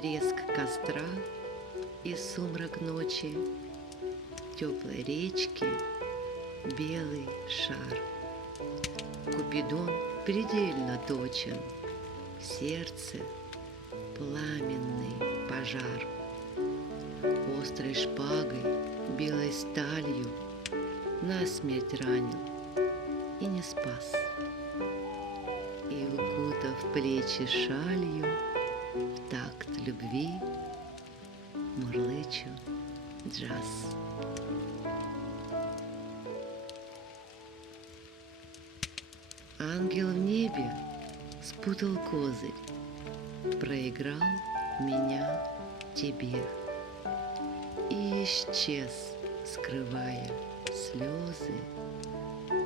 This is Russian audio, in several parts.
треск костра и сумрак ночи, теплой речки белый шар. Купидон предельно точен, в сердце пламенный пожар. Острой шпагой, белой сталью насмерть ранил и не спас. И, укутав плечи шалью, в такт любви мурлычу джаз. Ангел в небе спутал козырь, проиграл меня тебе и исчез, скрывая слезы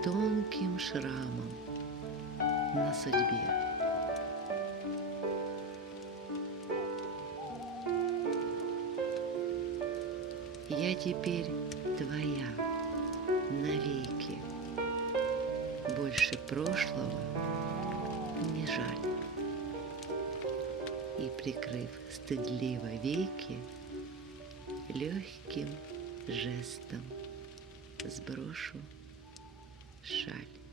тонким шрамом на судьбе. Я теперь твоя навеки, больше прошлого не жаль. И, прикрыв стыдливо веки, легким жестом сброшу шаль.